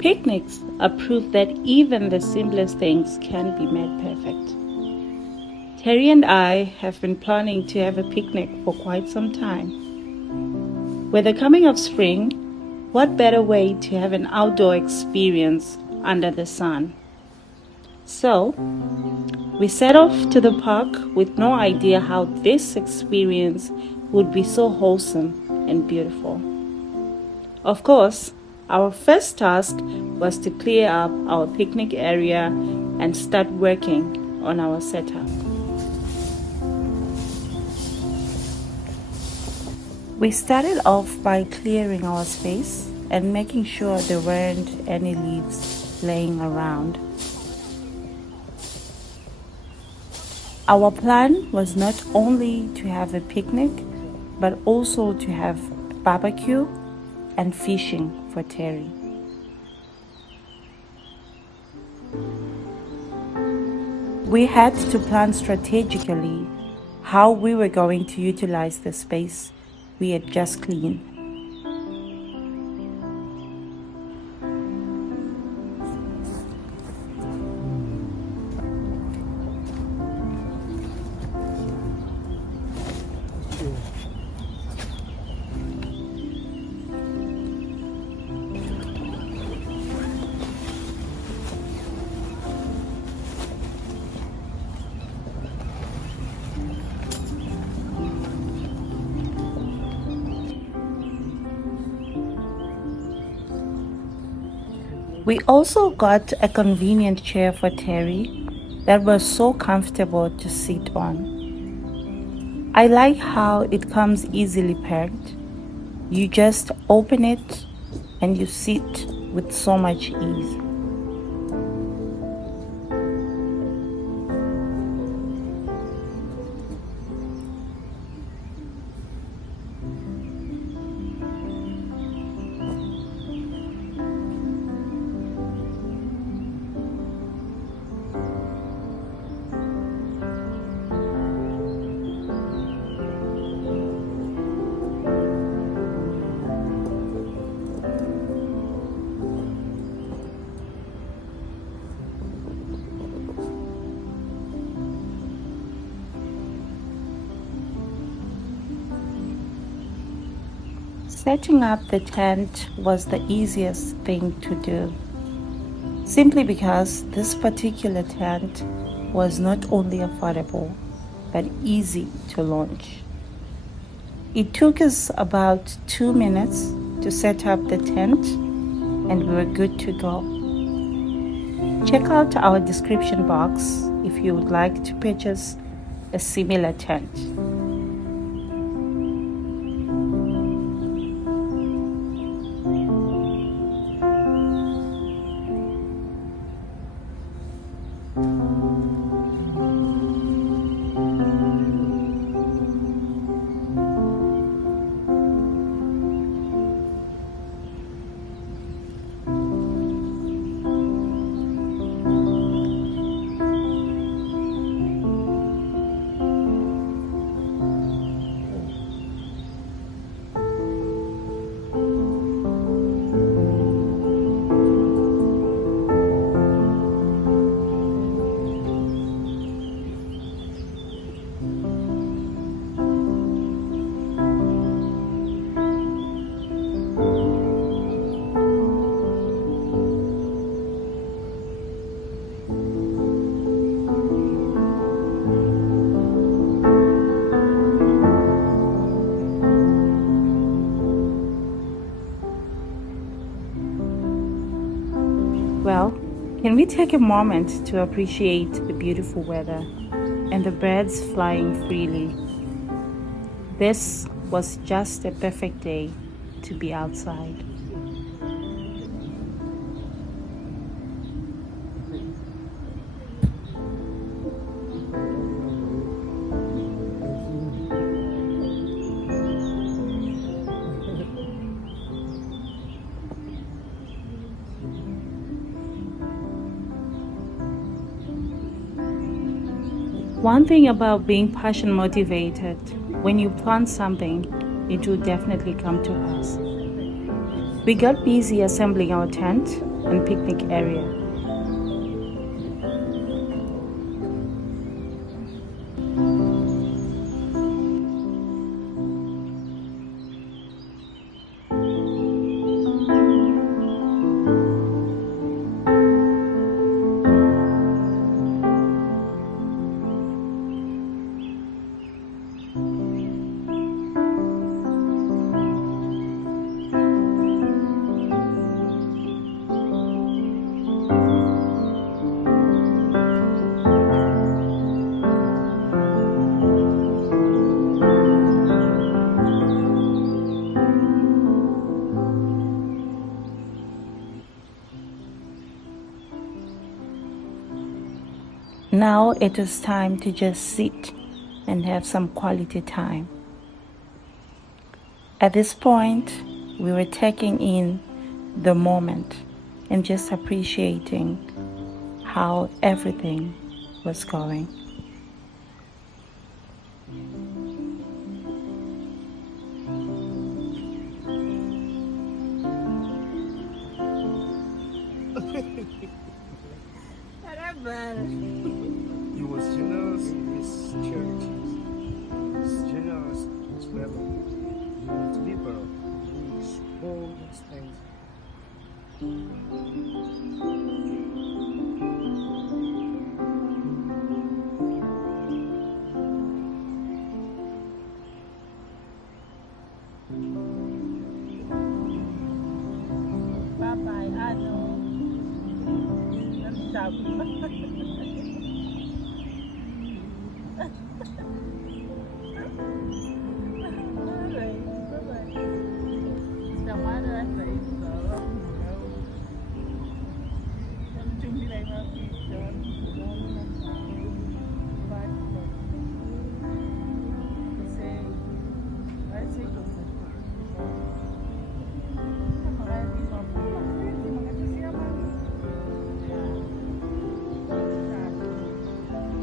Picnics are proof that even the simplest things can be made perfect. Terry and I have been planning to have a picnic for quite some time. With the coming of spring, what better way to have an outdoor experience under the sun? So, we set off to the park with no idea how this experience would be so wholesome and beautiful. Of course, our first task was to clear up our picnic area and start working on our setup. We started off by clearing our space and making sure there weren't any leaves laying around. Our plan was not only to have a picnic, but also to have barbecue and fishing for Terry. We had to plan strategically how we were going to utilize the space we had just cleaned. We also got a convenient chair for Terry that was so comfortable to sit on. I like how it comes easily packed. You just open it and you sit with so much ease. Setting up the tent was the easiest thing to do, simply because this particular tent was not only affordable, but easy to launch. It took us about 2 minutes to set up the tent, and we were good to go. Check out our description box if you would like to purchase a similar tent. Well, can we take a moment to appreciate the beautiful weather and the birds flying freely? This was just a perfect day to be outside. One thing about being passion motivated, when you plan something, it will definitely come to pass. We got busy assembling our tent and picnic area. Now it was time to just sit and have some quality time. At this point, we were taking in the moment and just appreciating how everything was going. He was generous in his charities. He was generous in his family. He was liberal in his bold instincts. Bye-bye, I know. Stop.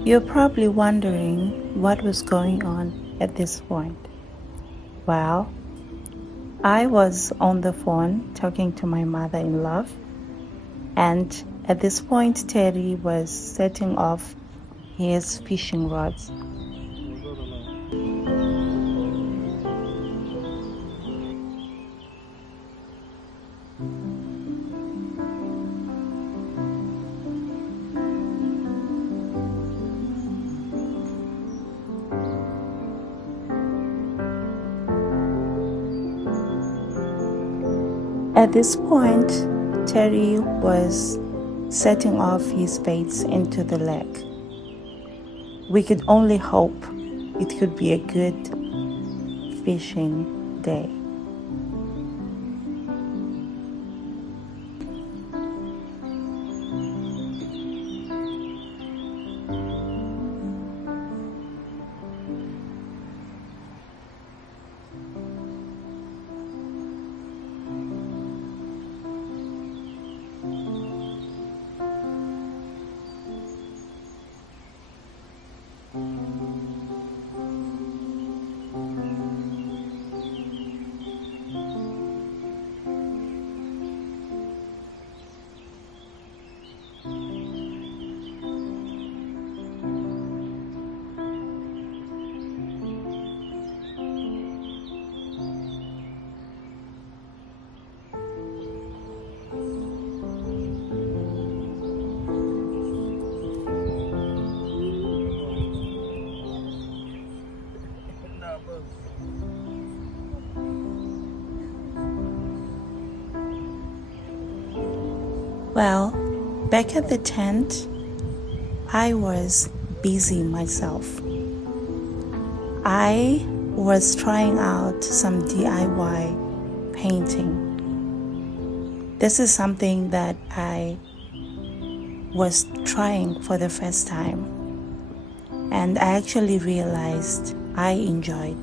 You're probably wondering what was going on at this point. Well, I was on the phone talking to my mother-in-law, and at this point Terry was setting off his fishing rods. At this point, Terry was setting off his baits into the lake. We could only hope it could be a good fishing day. Well, back at the tent, I was busy myself. I was trying out some DIY painting. This is something that I was trying for the first time, and I actually realized I enjoyed.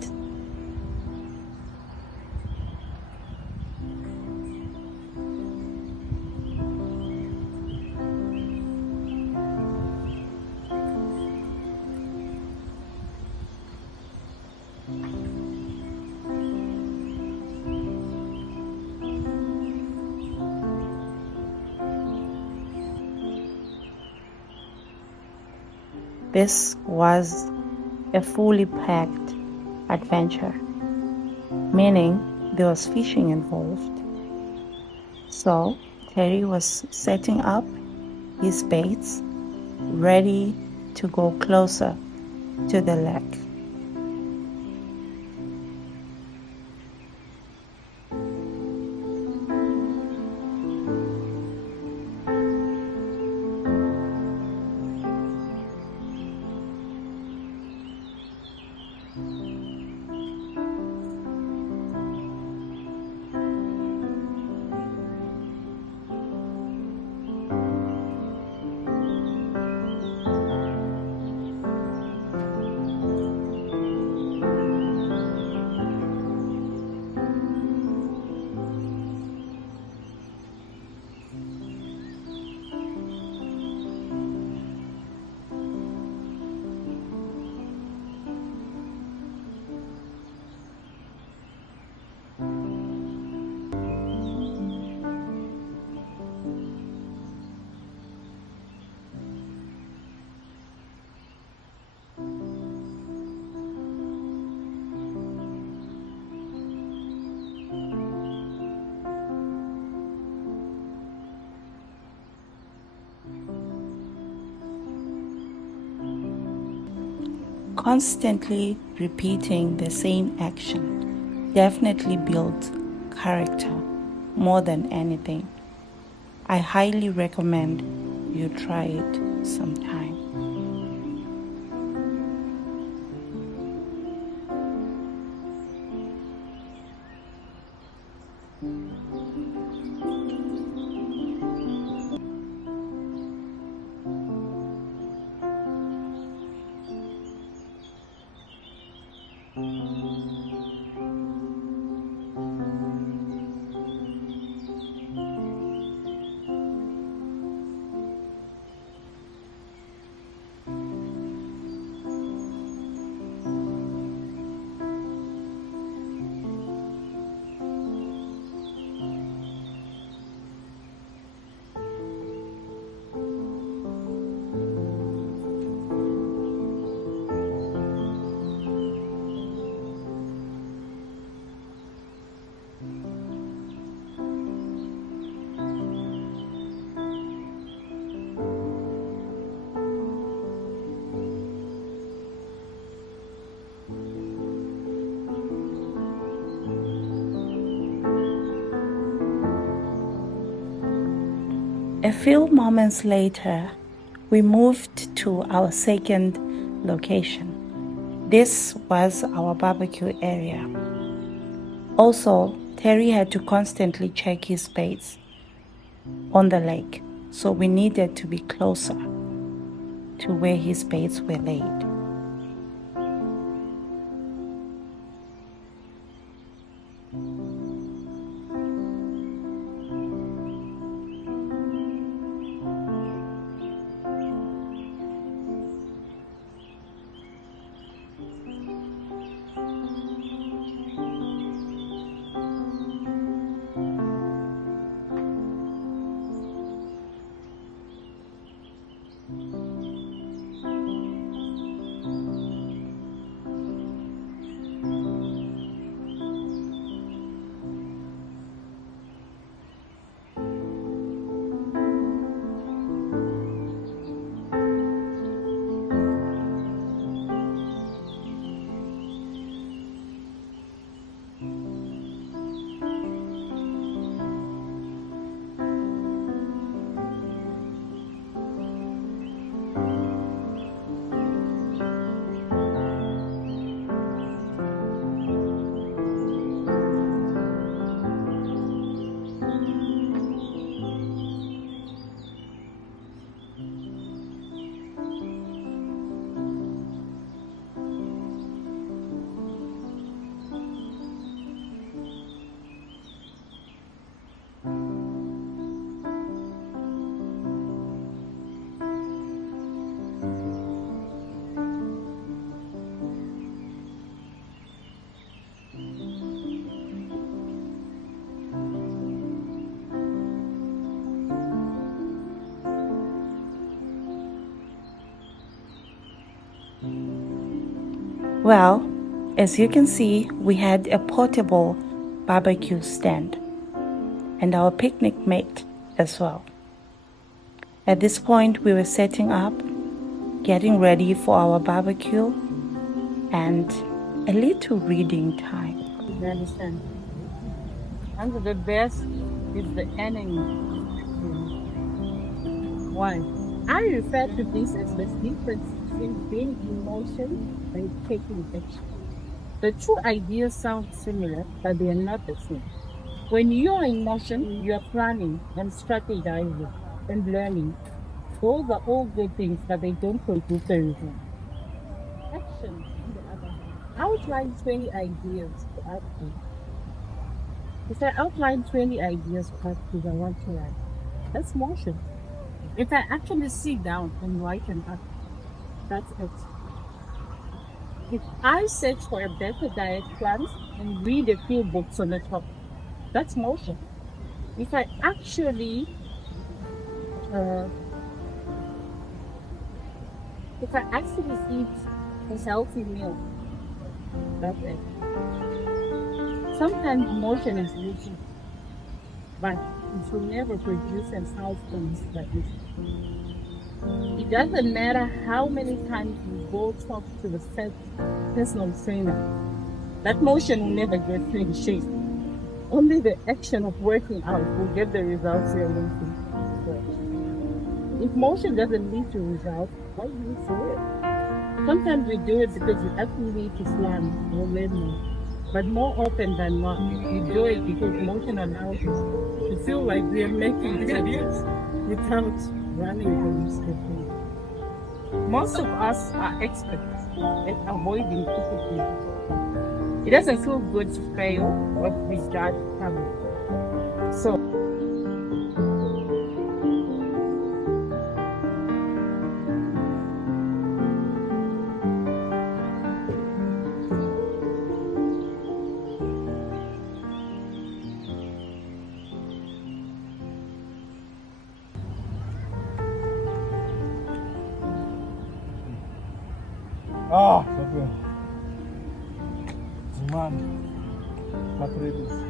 This was a fully packed adventure, meaning there was fishing involved. So Terry was setting up his baits, ready to go closer to the lake. Constantly repeating the same action definitely builds character more than anything. I highly recommend you try it sometime. A few moments later, we moved to our second location. This was our barbecue area. Also, Terry had to constantly check his baits on the lake, so we needed to be closer to where his baits were laid. Well, as you can see, we had a portable barbecue stand and our picnic mat as well. At this point, we were setting up, getting ready for our barbecue, and a little reading time. You understand? And the best is the enemy. Why? I refer to this as the difference between being in motion and taking action. The two ideas sound similar, but they are not the same. When you're in motion, you're planning and strategizing and learning. Those are all good things, but they don't produce the result. Action, on the other hand, outline 20 ideas to action. If I outline 20 ideas to actions I want to write, that's motion. If I actually sit down and write an act, that's action. If I search for a better diet plan and read a few books on the topic, that's motion. If I actually uh, eat a healthy meal, that's it. Sometimes motion is useful, but it will never produce an outcome like this. It doesn't matter how many times you go talk to the personal trainer. That motion will never get you in shape. Only the action of working out will get the results you're looking for. If motion doesn't lead to results, why do you do it? Sometimes we do it because we actually need to plan or learn more. But more often than not, we do it because motion allows us to feel like we are making progress without running the risk of failure. Most of us are experts at avoiding difficulty. It doesn't feel good to fail or to be judged publicly. So, Sabi. Zuman. Patrilis.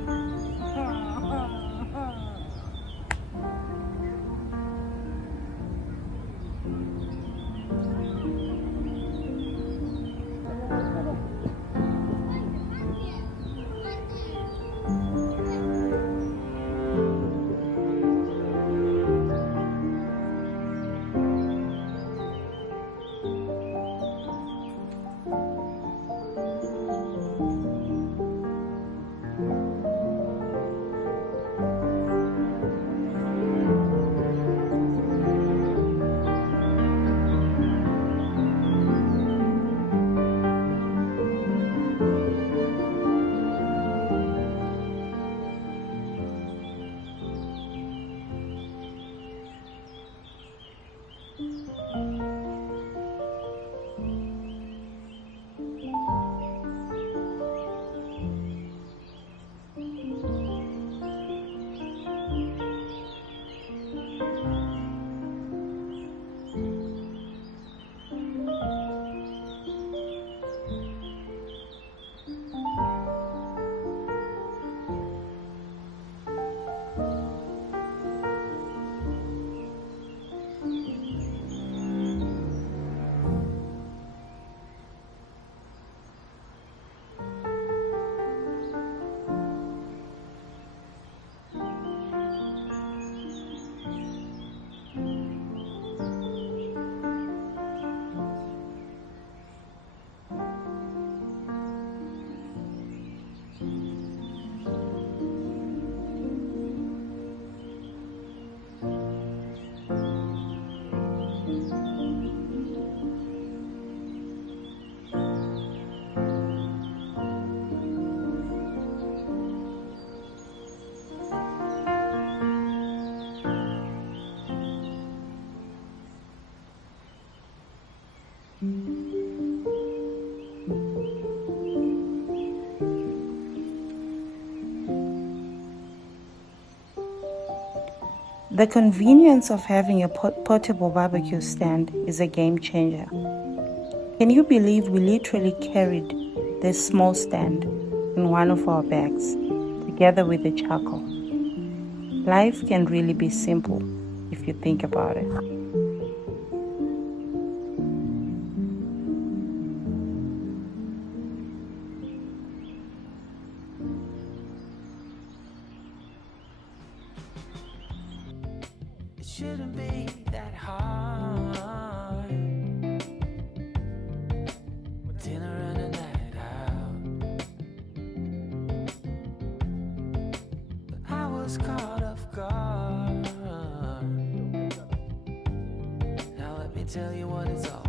The convenience of having a portable barbecue stand is a game changer. Can you believe we literally carried this small stand in one of our bags, together with the charcoal? Life can really be simple if you think about it. It shouldn't be that hard. With dinner and a night out, but I was caught off guard. Now let me tell you what it's all